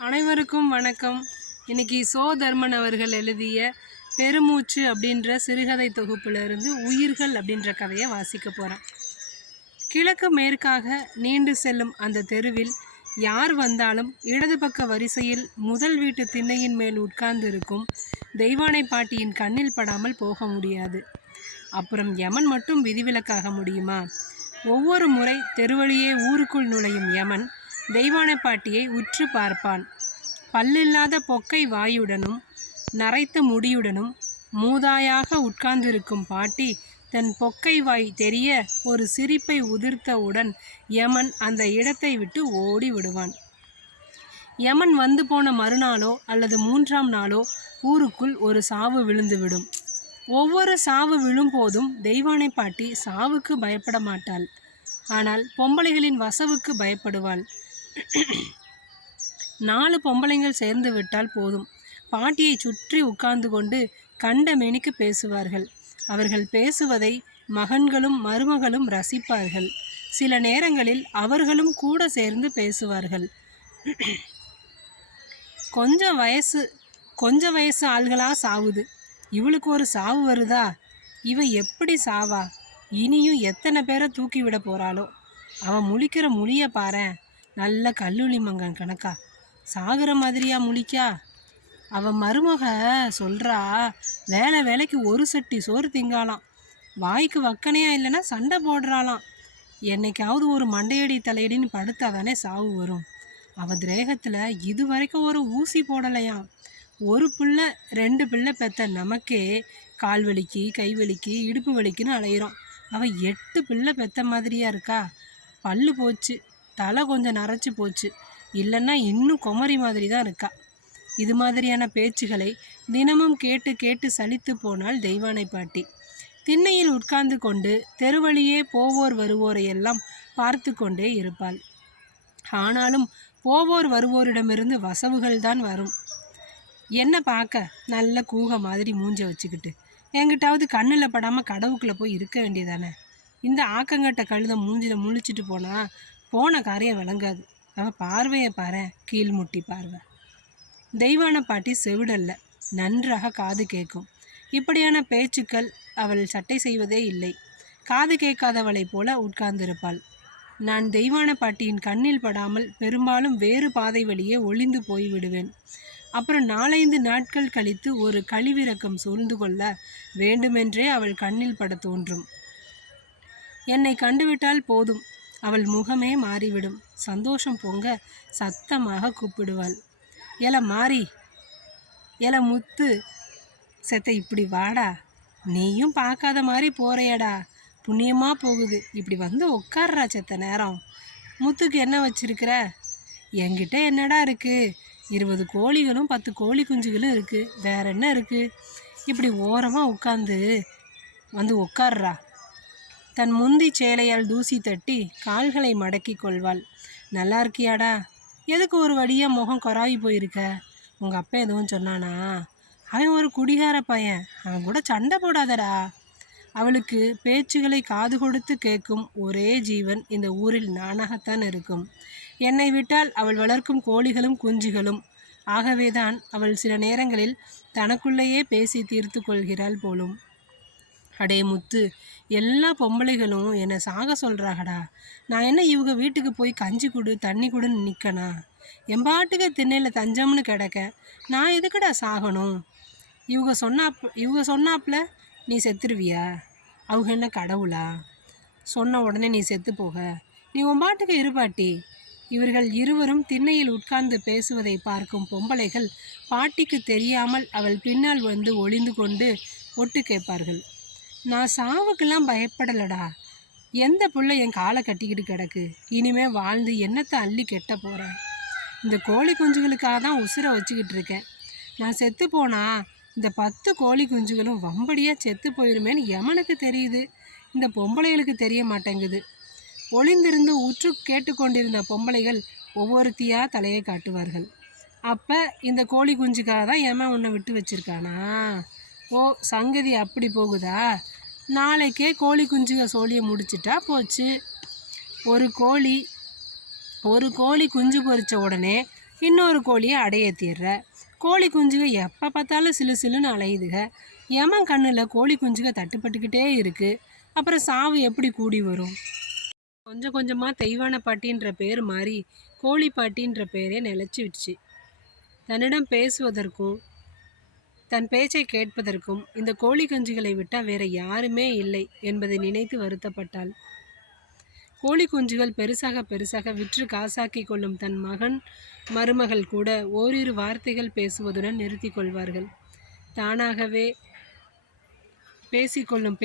அனைவருக்கும் வணக்கம். இன்னைக்கு சோ தர்மன் அவர்கள் எழுதிய பெருமூச்சு அப்படின்ற சிறுகதை தொகுப்பிலிருந்து உயிர்கள் அப்படின்ற கதையை வாசிக்க போகிறேன் கிழக்கு மேற்காக நீண்டு செல்லும் அந்த தெருவில் யார் வந்தாலும் இடது பக்க வரிசையில் முதல் வீட்டு திண்ணையின் மேல் உட்கார்ந்து இருக்கும் தெய்வானை பாட்டியின் கண்ணில் படாமல் போக முடியாது. அப்புறம் யமன் மட்டும் விதிவிலக்காக முடியுமா? ஒவ்வொரு முறை தெருவழியே ஊருக்குள் நுழையும் யமன் தெய்வான பாட்டியை உற்று பார்ப்பான். பல்லில்லாத பொக்கை வாயுடனும் நரைத்த முடியுடனும் மூதாயாக உட்கார்ந்திருக்கும் பாட்டி தன் பொக்கை வாய் தெரிய ஒரு சிரிப்பை உதிர்த்தவுடன் யமன் அந்த இடத்தை விட்டு ஓடி விடுவான். யமன் வந்து போன மறுநாளோ அல்லது மூன்றாம் நாளோ ஊருக்குள் ஒரு சாவு விழுந்துவிடும் ஒவ்வொரு சாவு விழும்போதும் தெய்வானை பாட்டி சாவுக்கு பயப்பட மாட்டாள். ஆனால் பொம்பளைகளின் வசவுக்கு பயப்படுவாள். நாலு பொம்பளைங்கள் சேர்ந்து விட்டால் போதும். பாட்டியை சுற்றி உட்கார்ந்து கொண்டு கண்ட மெனிக்கு பேசுவார்கள். அவர்கள் பேசுவதை மகன்களும் மருமகளும் ரசிப்பார்கள். சில நேரங்களில் அவர்களும் கூட சேர்ந்து பேசுவார்கள். கொஞ்சம் வயசு கொஞ்ச வயசு ஆள்களா சாவுது. இவளுக்கு ஒரு சாவு வருதா? இவ எப்படி சாவா? இனியும் எத்தனை பேரை தூக்கி விட போறாளோ? அவன் முழிக்கிற முழிய பாரேன். நல்ல கல்லூலி மங்கன் கணக்கா. சாகிற மாதிரியா முழிக்கா? அவன் மருமக சொல்கிறா வேலை வேலைக்கு ஒரு சட்டி சோறு திங்காலாம் வாய்க்கு வக்கனையா இல்லைன்னா சண்டை போடுறாளாம். என்னைக்காவது ஒரு மண்டையடி தலையடின்னு படுத்தா தானே சாவு வரும். அவள் திரேகத்தில் இது வரைக்கும் ஒரு ஊசி போடலையாம். ஒரு பிள்ளை ரெண்டு பிள்ளை பெத்த நமக்கே கால் வலிக்கு கை வலிக்கு இடுப்பு வலிக்குன்னு அலையிறோம். அவள் எட்டு பிள்ளை பெத்த மாதிரியா இருக்கா? பல்லு போச்சு. தலை கொஞ்சம் நரைச்சு போச்சு. இல்லைன்னா இன்னும் குமரி மாதிரி தான் இருக்கா. இது மாதிரியான பேச்சுகளை தினமும் கேட்டு கேட்டு சலித்து போனாள் தெய்வானை பாட்டி. திண்ணையில் உட்கார்ந்து கொண்டு தெருவழியே போவோர் வருவோரை எல்லாம் பார்த்து கொண்டே இருப்பாள். ஆனாலும் போவோர் வருவோரிடமிருந்து வசவுகள் தான் வரும். என்ன பார்க்க? நல்ல கூக மாதிரி மூஞ்ச வச்சுக்கிட்டு. எங்கிட்டாவது கண்ணில் படாமல் கடவுக்குள்ளே போய் இருக்க வேண்டியதானே? இந்த ஆக்கங்கட்ட கழுதை மூஞ்சில முழிச்சிட்டு போனா போன காரியம் விளங்காது. அவன் பார்வையை பாரு கீழ்முட்டி பார்வை. தெய்வான பாட்டி செவிடல்ல நன்றாக காது கேட்கும் இப்படியான பேச்சுக்கள் அவள் சட்டை செய்வதே இல்லை. காது கேட்காதவளைப் போல உட்கார்ந்திருப்பாள். நான் தெய்வான பாட்டியின் கண்ணில் படாமல் பெரும்பாலும் வேறு பாதை வழியே ஒளிந்து போய் விடுவேன். அப்புறம் நாலைந்து நாட்கள் கழித்து ஒரு கழிவிறக்கம் சூழ்ந்து கொள்ள வேண்டுமென்றே அவள் கண்ணில் பட தோன்றும். என்னை கண்டுவிட்டால் போதும். அவள் முகமே மாறிவிடும். சந்தோஷம் பொங்க சத்தமாக கூப்பிடுவாள். எல மாறி எல முத்து செத்த இப்படி வாடா. நீயும் பார்க்காத மாதிரி போறையடா. புண்ணியமா போகுது. இப்படி வந்து உட்கார்றா செத்த நேரம். முத்துக்கு என்ன வச்சிருக்கிற? என்கிட்ட என்னடா இருக்கு? இருபது கோழிகளும் பத்து கோழி குஞ்சுகளும் இருக்கு. வேற என்ன இருக்கு? இப்படி ஓரமாக உட்காந்து வந்து உட்கார்றா. தன் முந்தி சேலையால் தூசி தட்டி கால்களை மடக்கி கொள்வாள். நல்லா இருக்கியாடா? எதுக்கு ஒரு வழியாக முகம் கொராவி போயிருக்க? உங்கள் அப்பா எதுவும் சொன்னானா? அவன் ஒரு குடிகார பையன். அவன் கூட சண்டை போடாதடா. அவளுக்கு பேச்சுகளை காது கொடுத்து கேட்கும் ஒரே ஜீவன் இந்த ஊரில் நானாகத்தான் இருக்கும். என்னை விட்டால் அவள் வளர்க்கும் கோழிகளும் குஞ்சுகளும். ஆகவேதான் அவள் சில நேரங்களில் தனக்குள்ளேயே பேசி தீர்த்து கொள்கிறாள் போலும். அடே முத்து எல்லா பொம்பளைகளும் என்னை சாக சொல்கிறாகடா நான் என்ன இவங்க வீட்டுக்கு போய் கஞ்சி கொடு தண்ணி கொடுன்னு நிற்கனா என் பாட்டுக்கு திண்ணையில் தஞ்சம்னு கிடக்க நான் எதுக்குடா சாகணும்? இவங்க சொன்னாப் இவங்க சொன்னாப்புல நீ செத்துருவியா? அவங்க என்ன கடவுளா? சொன்ன உடனே நீ செத்து போக. நீ உன் பாட்டுக்கு இருப்பாட்டி இவர்கள் இருவரும் திண்ணையில் உட்கார்ந்து பேசுவதை பார்க்கும் பொம்பளைகள் பாட்டிக்கு தெரியாமல் அவள் பின்னால் வந்து ஒளிந்து கொண்டு ஒட்டு கேட்பார்கள். நான் சாவுக்கெல்லாம் பயப்படலடா. எந்த புள்ள என் காலை கட்டிக்கிட்டு கிடக்கு? இனிமே வாழ்ந்து என்னத்தை அள்ளி கெட்ட போகிறேன் இந்த கோழி குஞ்சுகளுக்காக தான் உசுரை வச்சுக்கிட்டு இருக்கேன். நான் செத்து போனா இந்த பத்து கோழி குஞ்சுகளும் வம்படியாக செத்து போயிருமேன்னு எமனுக்கு தெரியுது. இந்த பொம்பளைகளுக்கு தெரிய மாட்டேங்குது. ஒளிந்திருந்து உற்று கேட்டுக்கொண்டிருந்த பொம்பளைகள் ஒவ்வொருத்தியாக தலையை காட்டுவார்கள். அப்போ இந்த கோழி குஞ்சுக்காக தான் ஏமா உன்னை விட்டு வச்சிருக்கானா? ஓ சங்கதி அப்படி போகுதா? நாளைக்கே கோழி குஞ்சுக சோழியை முடிச்சிட்டா போச்சு. ஒரு கோழி ஒரு கோழி குஞ்சு பொறித்த உடனே இன்னொரு கோழியை அடையேத்திடுற. கோழி குஞ்சுக எப்போ பார்த்தாலும் சிலு சிலுன்னு அலையுதுக. எமன் கண்ணில் கோழி குஞ்சுக தட்டுப்பட்டுக்கிட்டே இருக்குது அப்புறம் சாவு எப்படி கூடி வரும்? கொஞ்சம் கொஞ்சமாக தெய்வான பாட்டின்ற பேர் மாறி கோழி பாட்டின்ற பேரே நிலச்சி விடுச்சு தன்னிடம் பேசுவதற்கும் தன் பேச்சை கேட்பதற்கும் இந்த கோழி குஞ்சுகளை விட்டால் வேற யாருமே இல்லை என்பதை நினைத்து வருத்தப்பட்டாள். கோழி குஞ்சுகள் பெருசாக பெருசாக விற்று காசாக்கி கொள்ளும் தன் மகன் மருமகள் கூட ஓரிரு வார்த்தைகள் பேசுவதுடன் நிறுத்தி கொள்வார்கள். தானாகவே பேசிக்கொள்ளும்